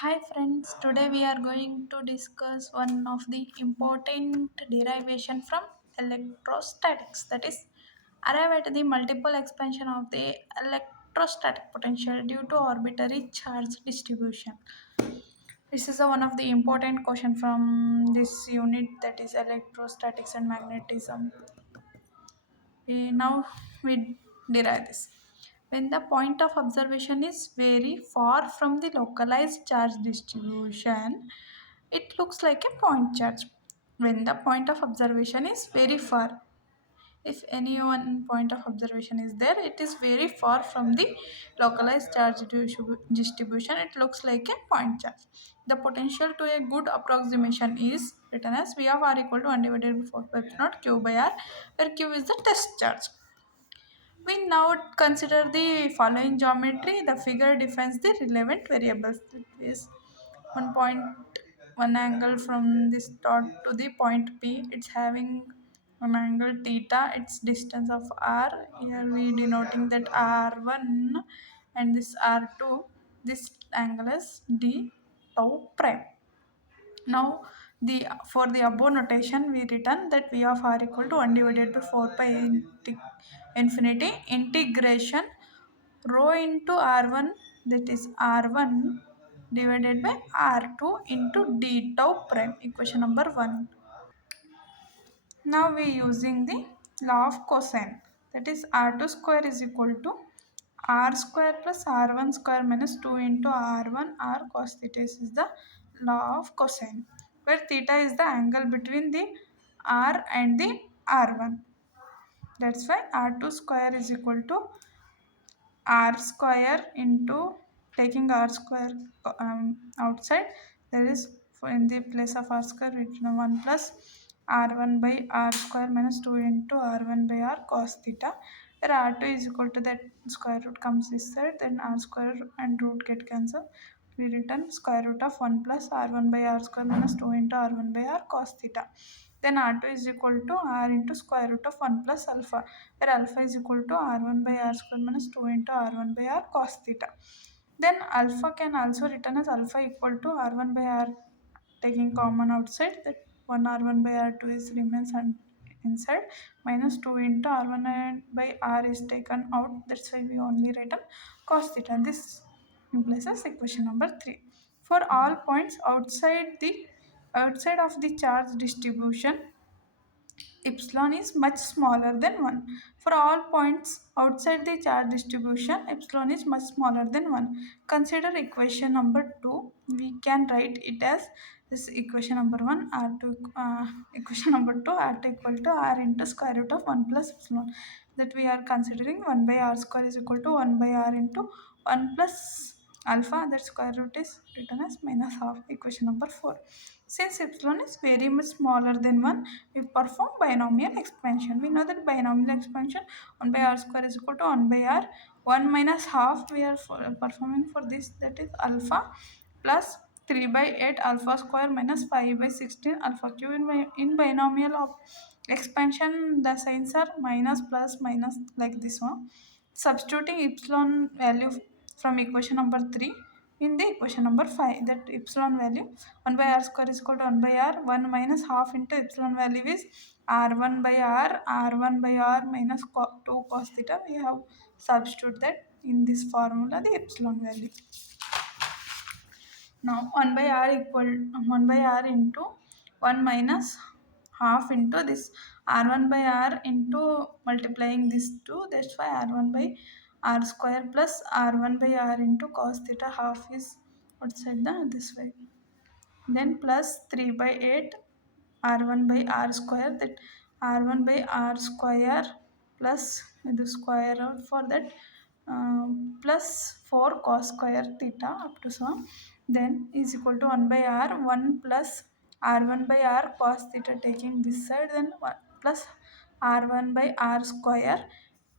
Hi friends, today we are going to discuss one of the important derivation from electrostatics, that is arrive at the multiple expansion of the electrostatic potential due to arbitrary charge distribution. This is one of the important question from this unit, that is electrostatics and magnetism. Now we derive this. When the point of observation is very far from the localized charge distribution, it looks like a point charge. When the point of observation is very far, if any one point of observation is there, it is very far from the localized charge distribution. It looks like a point charge. The potential to a good approximation is written as V of R equal to 1 divided by 4 pi epsilon naught Q by R, where Q is the test charge. We now consider the following geometry. The figure defines the relevant variables. That is 1.1 angle from this dot to the point P. It's having an angle theta. Its distance of R. Here we denoting that R1 and this R2. This angle is D tau prime. Now, for the above notation, we written that V of R equal to 1 divided by 4 pi infinity integration rho into R1, that is R1 divided by R2 into d tau prime, equation number 1. Now we using the law of cosine, that is R2 square is equal to R square plus R1 square minus 2 into R1 R cos theta. This is the law of cosine, where theta is the angle between the R and the R1. That's why R2 square is equal to R square into taking R square outside. There is, for in the place of R square written 1 plus R1 by R square minus 2 into R1 by R cos theta, where R2 is equal to that square root comes this side, then R square and root get cancelled. We return square root of 1 plus R1 by R square minus 2 into R1 by R cos theta. Then R2 is equal to R into square root of 1 plus alpha, where alpha is equal to R1 by R square minus 2 into R1 by R cos theta. Then alpha can also written as alpha equal to R1 by R, taking common outside, that 1 R1 by R2 is remains inside, minus 2 into R1 by R is taken out. That's why we only written cos theta. This implies as equation number 3. For all points outside of the charge distribution, epsilon is much smaller than 1. For all points outside the charge distribution, epsilon is much smaller than 1. Consider equation number 2. We can write it as this equation number 1, R2, equation number 2, R2 equal to R into square root of 1 plus epsilon. That we are considering 1 by R square is equal to 1 by R into 1 plus alpha, that square root is written as minus half, equation number 4. Since epsilon is very much smaller than 1, we perform binomial expansion. We know that binomial expansion 1 by R square is equal to 1 by R. 1 minus half we are performing for this, that is alpha, plus 3 by 8 alpha square minus 5 by 16 alpha cube. In binomial of expansion, the signs are minus plus minus like this one. Substituting epsilon value from equation number 3 in the equation number 5, that epsilon value 1 by R square is equal to 1 by R. 1 minus half into epsilon value is R1 by R. R1 by R minus 2 cos theta. We have substitute that in this formula, the epsilon value. Now 1 by R equal 1 by R into 1 minus half into this R1 by R into multiplying this 2, that's why R1 by R square plus R1 by R into cos theta, half is outside the this way. Then plus 3 by 8 R1 by R square, that R1 by R square plus the square root for that, plus 4 cos square theta up to so, then is equal to 1 by R, 1 plus R1 by R cos theta taking this side, then 1 plus R1 by R square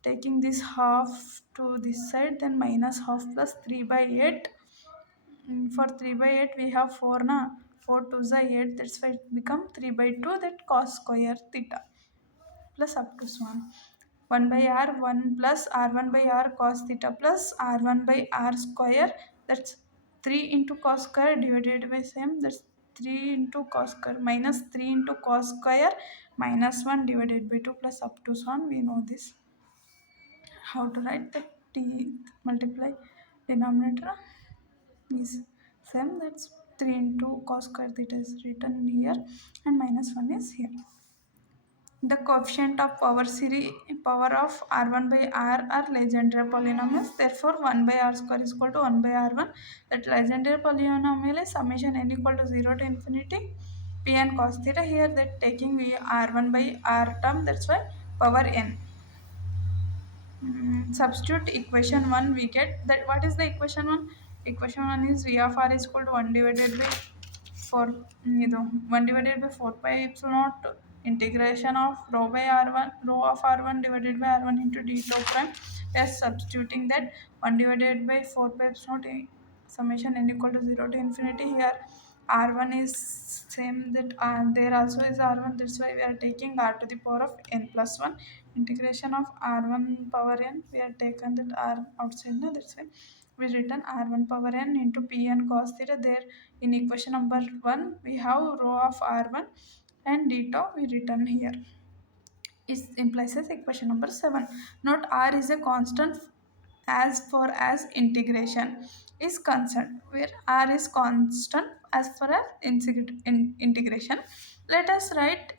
taking this half to this side, then minus half plus 3 by 8. For 3 by 8 we have 4 na, 4 to the 8, that's why it become 3 by 2, that cos square theta plus up to so on. 1 by R, 1 plus R1 by R cos theta plus R1 by R square, that's 3 into cos square divided by same, that's 3 into cos square minus 3 into cos square minus 1 divided by 2 plus up to so on. We know this. How to write the t multiply denominator is same, that's 3 into cos square theta is written here and minus 1 is here. The coefficient of power of r1 by r are Legendre polynomials. Therefore, 1 by r square is equal to 1 by r1. That Legendre polynomial is summation n equal to 0 to infinity p n cos theta. Here that taking we r1 by r term, that's why power n. Substitute equation 1, we get that. What is the equation 1? Equation 1 is v of r is equal to 1 divided by 4, 1 divided by 4 pi epsilon naught integration of rho of r1 divided by r1 into d tau prime. We are substituting that 1 divided by 4 pi epsilon naught summation n equal to 0 to infinity. Here r1 is same, that there also is r1, that's why we are taking r to the power of n plus 1 integration of r1 power n. We are taken that r outside, no, that's why we written r1 power n into pn cos theta. There in equation number 1 we have rho of r1 and d tau we written here. It implies as equation number 7. Note r is a constant as far as integration is concerned, where r is constant as far as integration. Let us write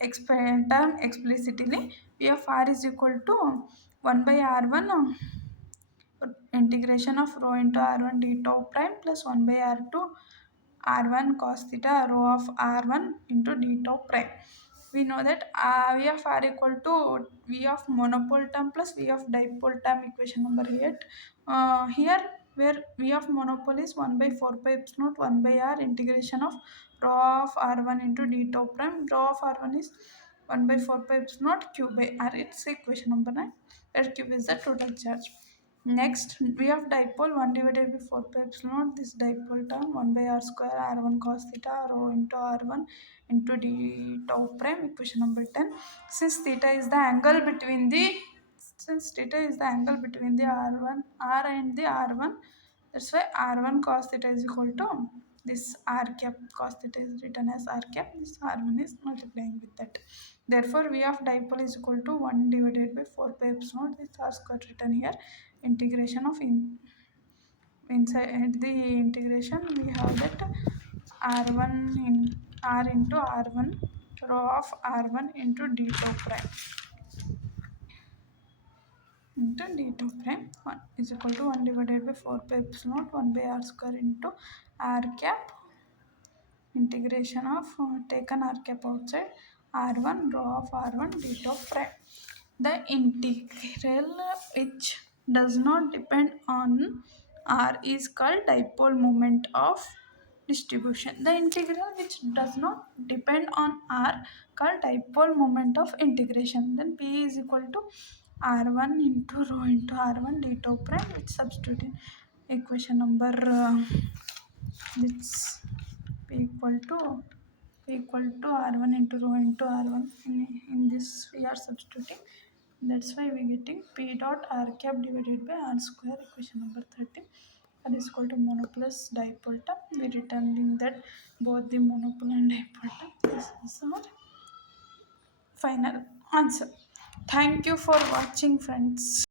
term explicitly. V of r is equal to 1 by r1 integration of rho into r1 d tau prime plus 1 by r2 r1 cos theta rho of r1 into d tau prime. We know that v of r equal to v of monopole term plus v of dipole term, equation number 8. Here where v of monopole is 1 by 4 pi epsilon naught 1 by r integration of rho of r1 into d tau prime. Rho of r1 is 1 by 4 pi epsilon naught q by r. It's equation number 9. That q is the total charge. Next, we have dipole 1 divided by 4 pi epsilon naught. This dipole term 1 by r square r1 cos theta rho into r1 into d tau prime, equation number 10. Since theta is the angle between the r1 r and the r1, that's why r1 cos theta is equal to this r cap cos theta is written as r cap. This r1 is multiplying with that. Therefore, v of dipole is equal to 1 divided by 4 pi epsilon naught. This r square written here. Integration of inside the integration we have that r1 in r into r1 rho of r1 into d tau prime into d tau prime 1 is equal to 1 divided by 4 pi epsilon naught 1 by r square into r cap integration of taken r cap outside r1 rho of r1 d tau prime. The integral which does not depend on r is called dipole moment of distribution. The integral which does not depend on r called dipole moment of integration. Then p is equal to r1 into rho into r1 d tau prime, which substitute in equation number this p equal to r1 into rho into r1. In this we are substituting, that's why we getting p dot r cap divided by r square, equation number 13. That is equal to monopole dipole term. We returning that both the monopole and dipole term. This is our final answer. Thank you for watching, friends.